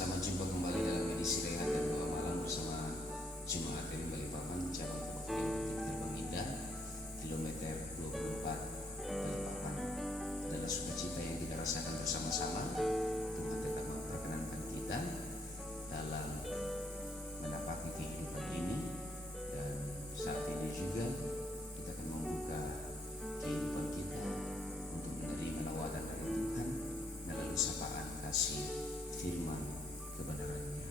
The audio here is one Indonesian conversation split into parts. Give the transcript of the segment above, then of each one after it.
Selamat jumpa kembali dalam edisi Rehat dan Doa Malam bersama Jemaat dari Balikpapan, cabang kebaktian Bukit Gerbang Indah, kilometer 24 Balikpapan. Adalah sukacita yang kita rasakan bersama-sama. Tuhan tetap memperkenankan kita dalam menapaki kehidupan ini, dan saat ini juga kita akan membuka kehidupan kita untuk menerima lawatan dari Tuhan melalui sapaan kasih firman kebenarannya.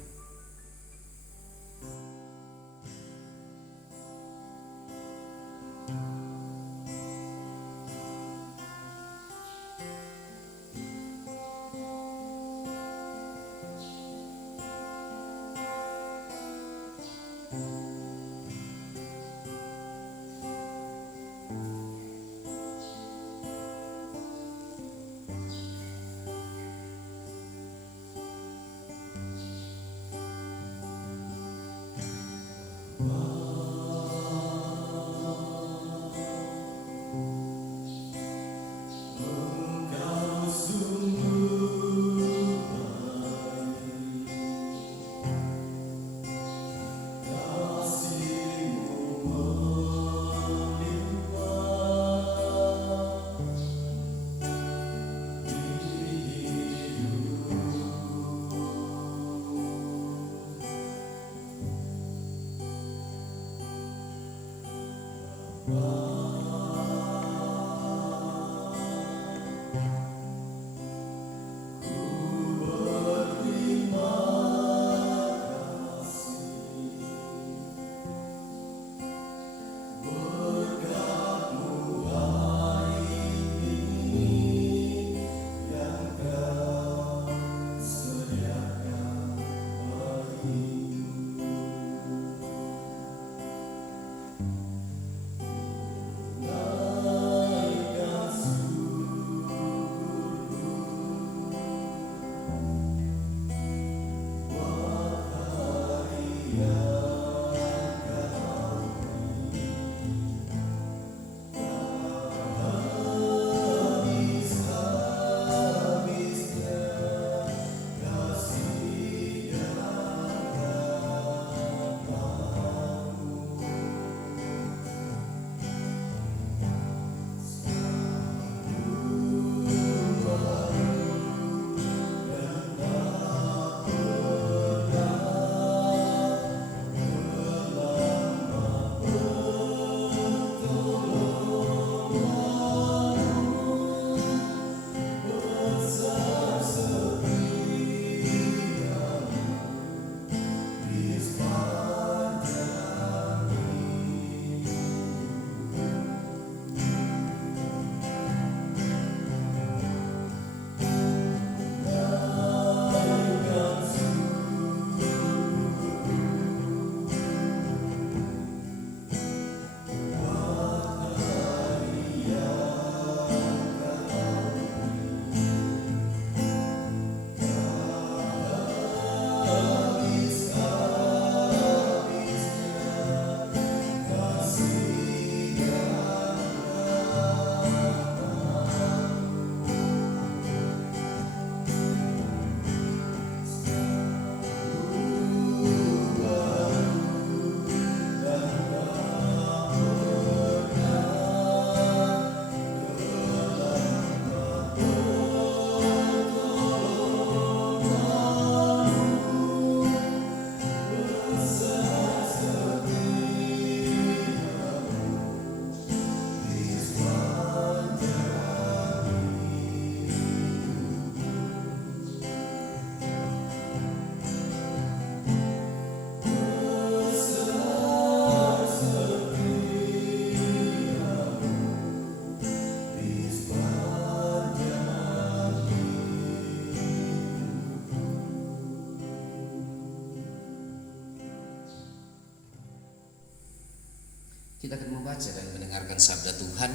Kita akan membaca dan mendengarkan sabda Tuhan.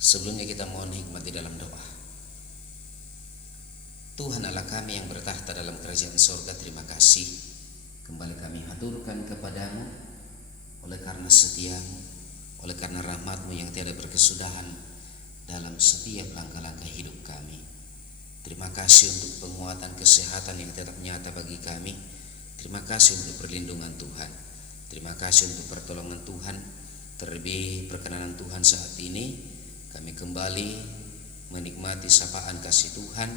Sebelumnya kita mohon hikmat di dalam doa. Tuhan Allah kami yang bertahta dalam kerajaan surga, terima kasih kembali kami haturkan kepadamu oleh karena setiamu, oleh karena rahmatmu yang tiada berkesudahan dalam setiap langkah-langkah hidup kami. Terima kasih untuk penguatan kesehatan yang tetap nyata bagi kami. Terima kasih untuk perlindungan Tuhan. Terima kasih untuk pertolongan Tuhan. Terlebih perkenanan Tuhan saat ini kami kembali menikmati sapaan kasih Tuhan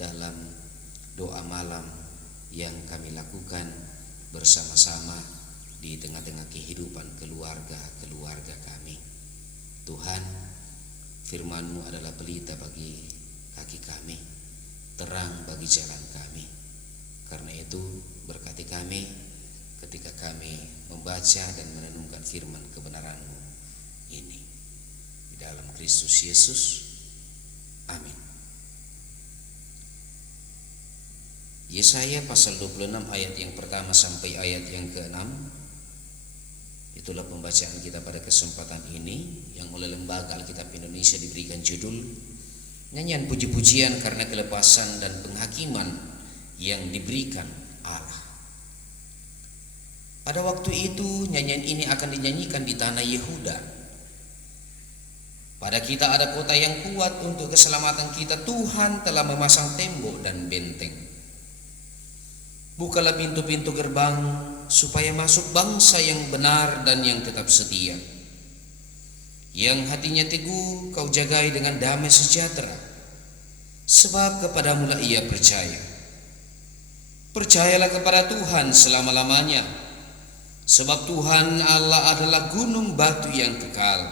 dalam doa malam yang kami lakukan bersama-sama di tengah-tengah kehidupan keluarga kami. Tuhan, firman-Mu adalah pelita bagi kaki kami, terang bagi jalan kami. Karena itu berkati kami ketika kami membaca dan merenungkan firman kebenaran-Mu ini. Di dalam Kristus Yesus, amin. Yesaya pasal 26 ayat yang pertama sampai ayat yang ke-6. Itulah pembacaan kita pada kesempatan ini yang oleh Lembaga Alkitab Indonesia diberikan judul Nyanyian Puji-pujian karena kelepasan dan penghakiman yang diberikan Allah. Pada waktu itu nyanyian ini akan dinyanyikan di tanah Yehuda. Pada kita ada kota yang kuat untuk keselamatan kita. Tuhan telah memasang tembok dan benteng. Bukalah pintu-pintu gerbang supaya masuk bangsa yang benar dan yang tetap setia. Yang hatinya teguh kau jagai dengan damai sejahtera, sebab kepadamu lah ia percaya. Percayalah kepada Tuhan selama-lamanya, sebab Tuhan Allah adalah gunung batu yang kekal.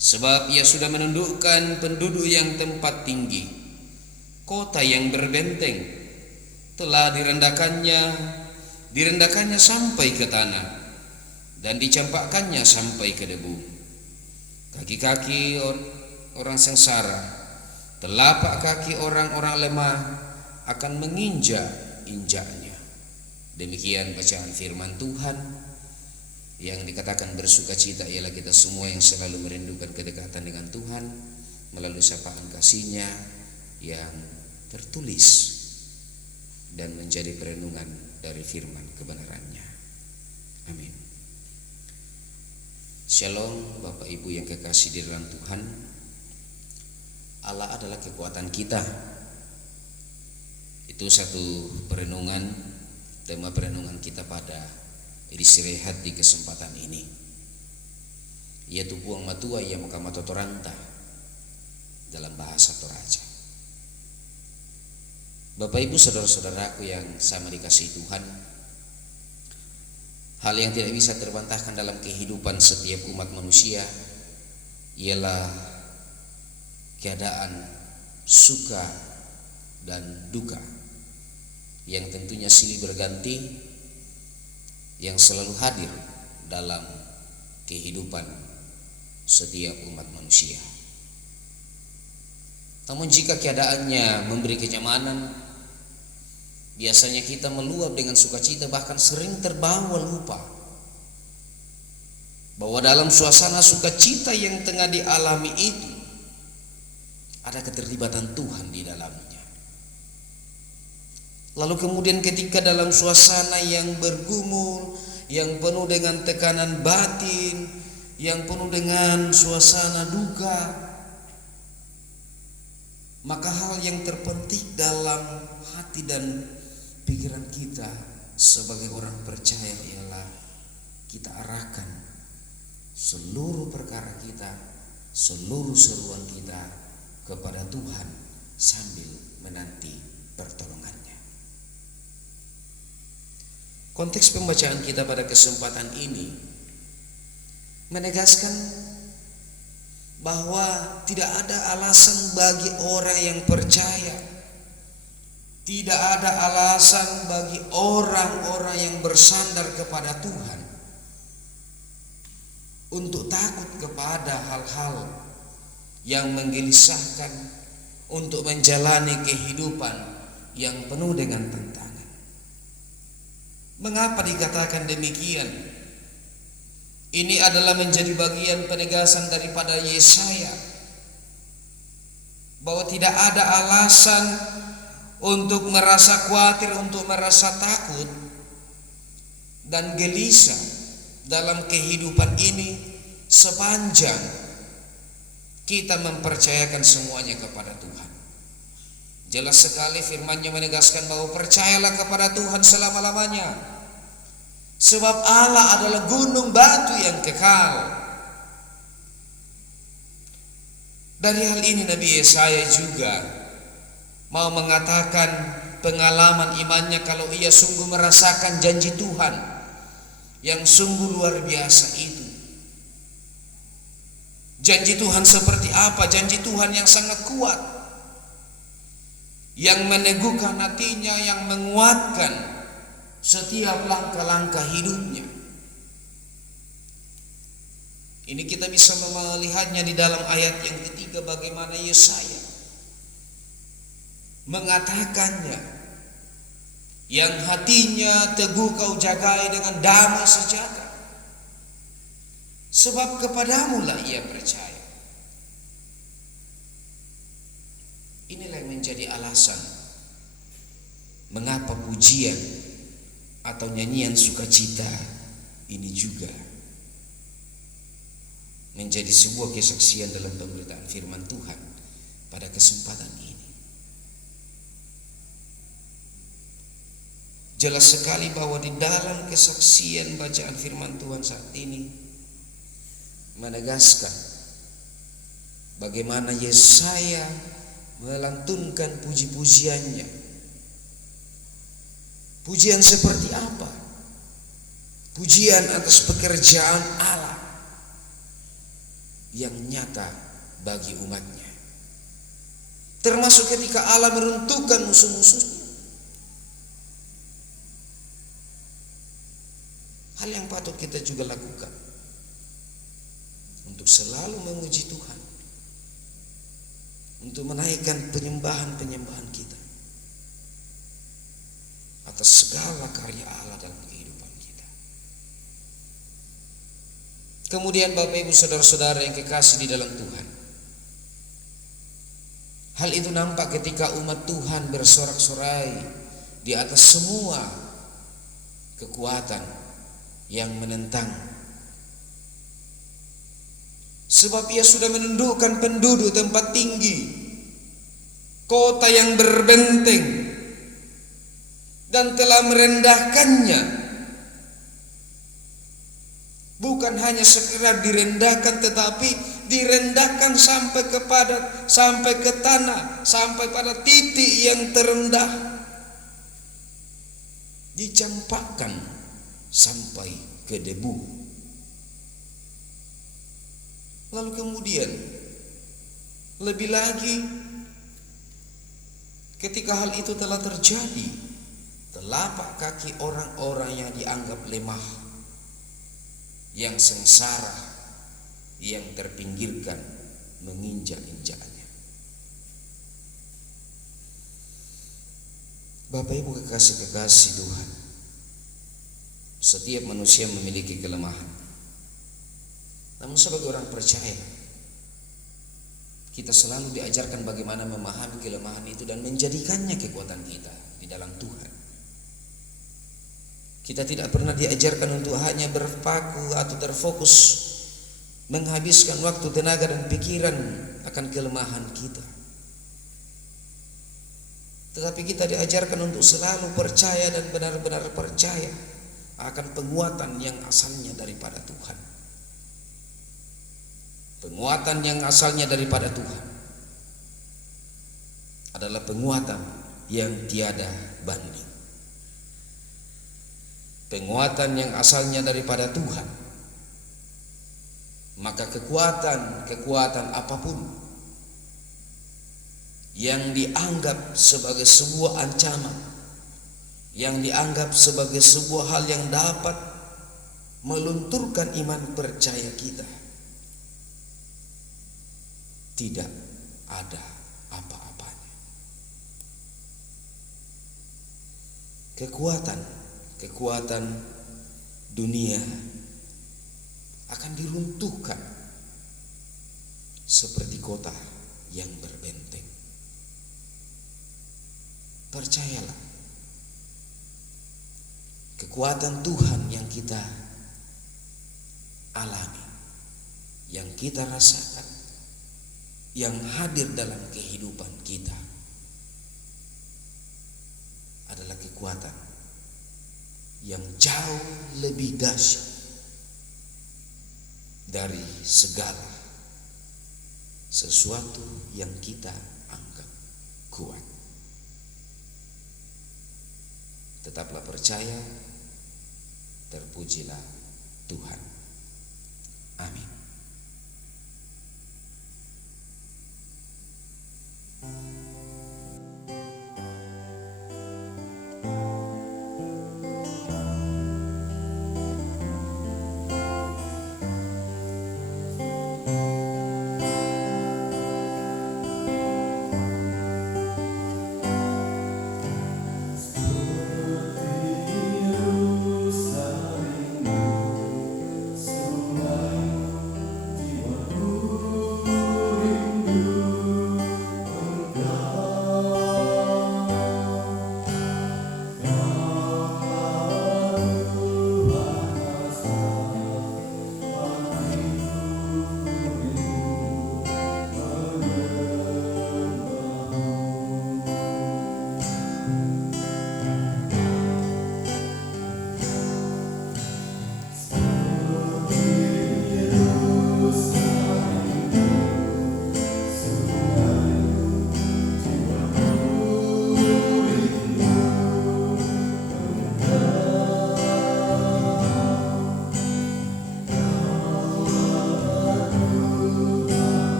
Sebab ia sudah menundukkan penduduk yang tempat tinggi. Kota yang berbenteng telah direndahkannya sampai ke tanah, dan dicampakkannya sampai ke debu. Kaki-kaki orang sengsara, telapak kaki orang-orang lemah akan menginjak-injaknya. Demikian bacaan firman Tuhan. Yang dikatakan bersukacita ialah kita semua yang selalu merindukan kedekatan dengan Tuhan melalui sapaan kasih-Nya yang tertulis dan menjadi perenungan dari firman kebenaran-Nya. Amin. Shalom Bapak Ibu yang kekasih di dalam Tuhan. Allah adalah kekuatan kita. Itu satu perenungan, tema perenungan kita pada istirahat di kesempatan ini, yaitu puang matua yang makamato toranta dalam bahasa Toraja. Bapak Ibu saudara-saudaraku yang sama dikasihi Tuhan, hal yang tidak bisa terbantahkan dalam kehidupan setiap umat manusia ialah keadaan suka dan duka yang tentunya silih berganti, yang selalu hadir dalam kehidupan setiap umat manusia. Namun jika keadaannya memberi kenyamanan, biasanya kita meluap dengan sukacita, bahkan sering terbawa lupa bahwa dalam suasana sukacita yang tengah dialami itu ada keterlibatan Tuhan di dalamnya. Lalu kemudian ketika dalam suasana yang bergumul, yang penuh dengan tekanan batin, yang penuh dengan suasana duka, maka hal yang terpenting dalam hati dan pikiran kita sebagai orang percaya ialah kita arahkan seluruh perkara kita, seluruh seruan kita kepada Tuhan sambil menanti pertolongannya. Konteks pembacaan kita pada kesempatan ini menegaskan bahwa tidak ada alasan bagi orang yang percaya, tidak ada alasan bagi orang-orang yang bersandar kepada Tuhan untuk takut kepada hal-hal yang menggelisahkan, untuk menjalani kehidupan yang penuh dengan tantangan. Mengapa dikatakan demikian? Ini adalah menjadi bagian penegasan daripada Yesaya bahwa tidak ada alasan untuk merasa khawatir, untuk merasa takut dan gelisah dalam kehidupan ini sepanjang kita mempercayakan semuanya kepada Tuhan. Jelas sekali firman-Nya menegaskan bahwa percayalah kepada Tuhan selama-lamanya, sebab Allah adalah gunung batu yang kekal. Dari hal ini Nabi Yesaya juga mau mengatakan pengalaman imannya kalau ia sungguh merasakan janji Tuhan yang sungguh luar biasa itu. Janji Tuhan seperti apa? Janji Tuhan yang sangat kuat, yang meneguhkan hatinya, yang menguatkan setiap langkah-langkah hidupnya. Ini kita bisa melihatnya di dalam ayat yang ketiga, bagaimana Yesaya mengatakannya, yang hatinya teguh kau jagai dengan damai sejahtera, sebab kepadamu lah ia percaya. Inilah yang menjadi alasan mengapa pujian atau nyanyian sukacita ini juga menjadi sebuah kesaksian dalam pemberitaan firman Tuhan pada kesempatan ini. Jelas sekali bahwa di dalam kesaksian bacaan firman Tuhan saat ini menegaskan bagaimana Yesaya melantunkan puji-pujiannya. Pujian seperti apa? Pujian atas pekerjaan Allah yang nyata bagi umatnya, termasuk ketika Allah meruntuhkan musuh-musuhnya. Hal yang patut kita juga lakukan untuk selalu memuji Tuhan, untuk menaikkan penyembahan-penyembahan kita atas segala karya Allah dalam kehidupan kita. Kemudian Bapak Ibu Saudara-saudara yang kekasih di dalam Tuhan, hal itu nampak ketika umat Tuhan bersorak-sorai di atas semua kekuatan yang menentang. Sebab ia sudah menundukkan penduduk tempat tinggi, kota yang berbenteng, dan telah merendahkannya. Bukan hanya sekedar direndahkan, tetapi direndahkan sampai ke tanah, sampai pada titik yang terendah, dicampakkan sampai ke debu. Lalu kemudian lebih lagi, ketika hal itu telah terjadi, telapak kaki orang-orang yang dianggap lemah, yang sengsara, yang terpinggirkan, menginjak-injaknya. Bapak Ibu kekasih-kekasih Tuhan, setiap manusia memiliki kelemahan. Namun sebagai orang percaya, kita selalu diajarkan bagaimana memahami kelemahan itu dan menjadikannya kekuatan kita di dalam Tuhan. Kita tidak pernah diajarkan untuk hanya berpaku atau terfokus menghabiskan waktu, tenaga, dan pikiran akan kelemahan kita. Tetapi kita diajarkan untuk selalu percaya dan benar-benar percaya akan penguatan yang asalnya daripada Tuhan. Penguatan yang asalnya daripada Tuhan adalah penguatan yang tiada banding. Penguatan yang asalnya daripada Tuhan, maka kekuatan apapun yang dianggap sebagai sebuah ancaman, yang dianggap sebagai sebuah hal yang dapat melunturkan iman percaya kita, tidak ada apa-apanya. Kekuatan dunia akan diruntuhkan seperti kota yang berbenteng. Percayalah, kekuatan Tuhan yang kita alami, yang kita rasakan, yang hadir dalam kehidupan kita, kekuatan yang jauh lebih dahsyat dari segala sesuatu yang kita anggap kuat. Tetaplah percaya, terpujilah Tuhan. Amin.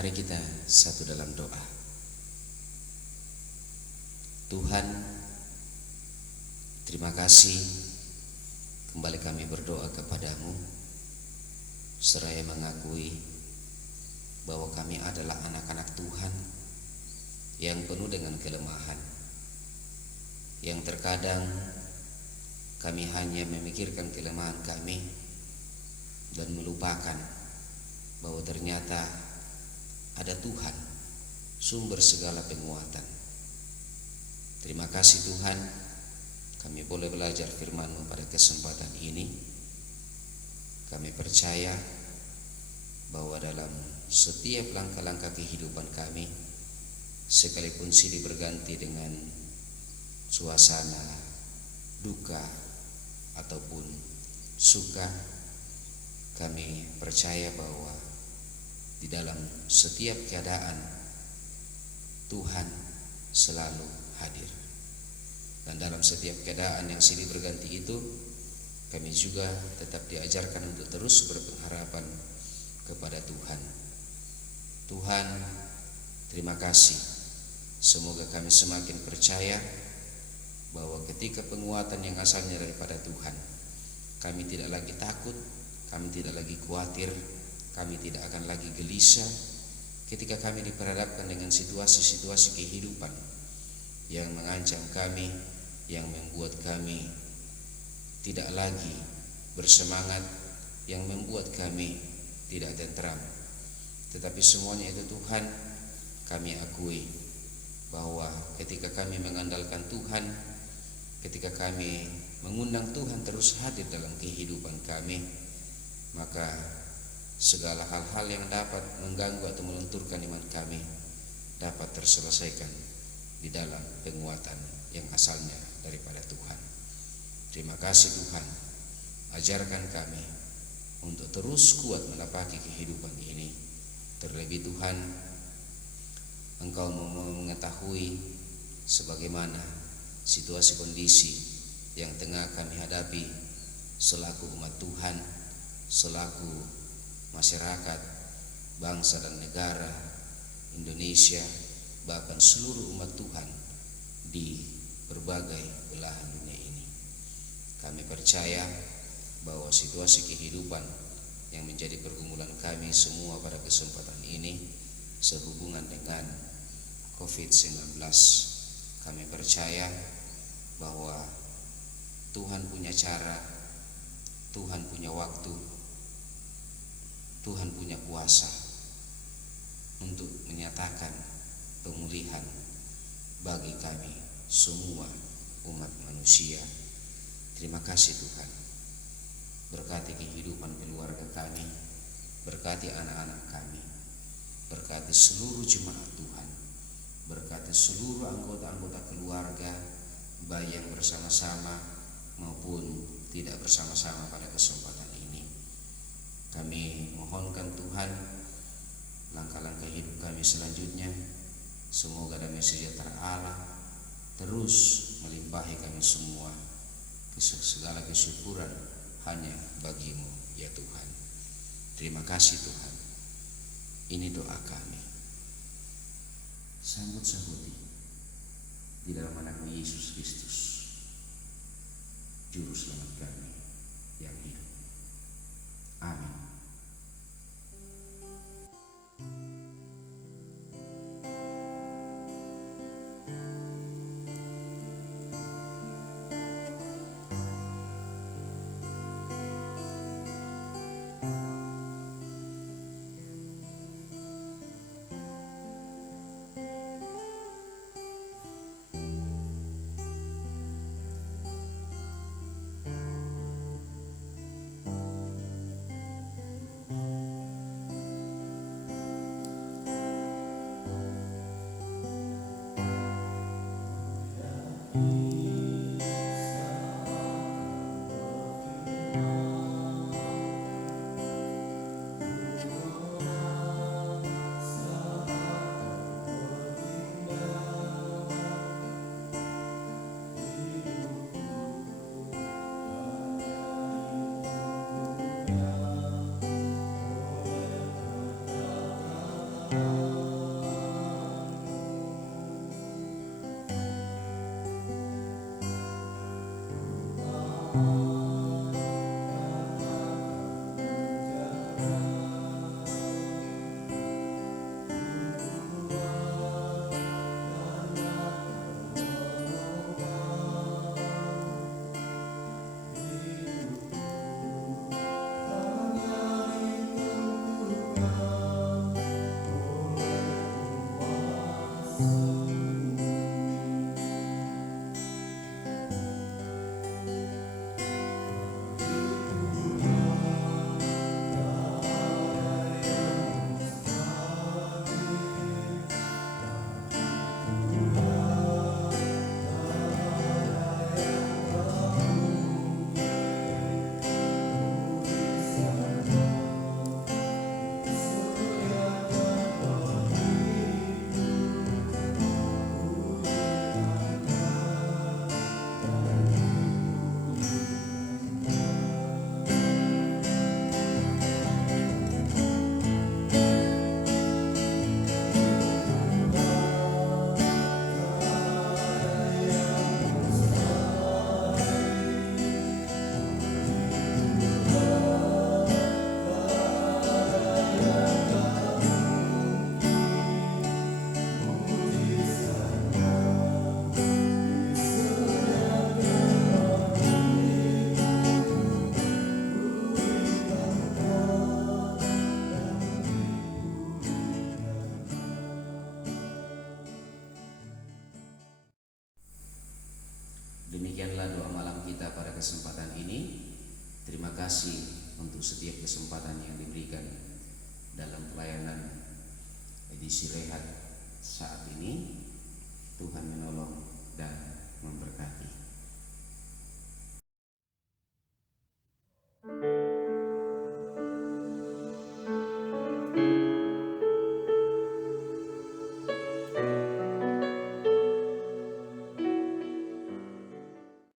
Mari kita satu dalam doa. Tuhan, terima kasih kembali kami berdoa kepadamu seraya mengakui bahwa kami adalah anak-anak Tuhan yang penuh dengan kelemahan, yang terkadang kami hanya memikirkan kelemahan kami dan melupakan bahwa ternyata ada Tuhan, sumber segala penguatan. Terima kasih Tuhan, kami boleh belajar firman-Mu pada kesempatan ini. Kami percaya bahwa dalam setiap langkah-langkah kehidupan kami, sekalipun silih berganti dengan suasana duka ataupun suka, kami percaya bahwa di dalam setiap keadaan Tuhan selalu hadir. Dan dalam setiap keadaan yang silih berganti itu, kami juga tetap diajarkan untuk terus berpengharapan kepada Tuhan. Tuhan, terima kasih. Semoga kami semakin percaya bahwa ketika penguatan yang asalnya daripada Tuhan, kami tidak lagi takut, kami tidak lagi khawatir, kami tidak akan lagi gelisah ketika kami diperhadapkan dengan situasi-situasi kehidupan yang mengancam kami, yang membuat kami tidak lagi bersemangat, yang membuat kami tidak tentram. Tetapi semuanya itu Tuhan, kami akui bahwa ketika kami mengandalkan Tuhan, ketika kami mengundang Tuhan terus hadir dalam kehidupan kami, maka segala hal-hal yang dapat mengganggu atau melunturkan iman kami dapat terselesaikan di dalam penguatan yang asalnya daripada Tuhan. Terima kasih Tuhan, ajarkan kami untuk terus kuat menapaki kehidupan ini. Terlebih Tuhan, Engkau mengetahui sebagaimana situasi kondisi yang tengah kami hadapi selaku umat Tuhan, selaku masyarakat, bangsa dan negara Indonesia, bahkan seluruh umat Tuhan di berbagai belahan dunia ini. Kami percaya bahwa situasi kehidupan yang menjadi pergumulan kami semua pada kesempatan ini sehubungan dengan COVID-19, kami percaya bahwa Tuhan punya cara, Tuhan punya waktu, Tuhan punya kuasa untuk menyatakan pemulihan bagi kami semua umat manusia. Terima kasih Tuhan. Berkati kehidupan keluarga kami, berkati anak-anak kami, berkati seluruh jemaat Tuhan, berkati seluruh anggota-anggota keluarga, baik yang bersama-sama maupun tidak bersama-sama pada kesempatan ini. Kami mohonkan Tuhan, langkah-langkah hidup kami selanjutnya, semoga damai sejahtera Allah terus melimpahi kami semua. Segala kesyukuran hanya bagimu ya Tuhan. Terima kasih Tuhan. Ini doa kami. Sambut-sambuti di dalam anakmu Yesus Kristus, Juru Selamat kami yang hidup. Amin. Demikianlah doa malam kita kita pada kesempatan ini. Terima kasih untuk setiap kesempatan yang diberikan dalam pelayanan edisi rehat saat ini. Tuhan menolong dan memberkati.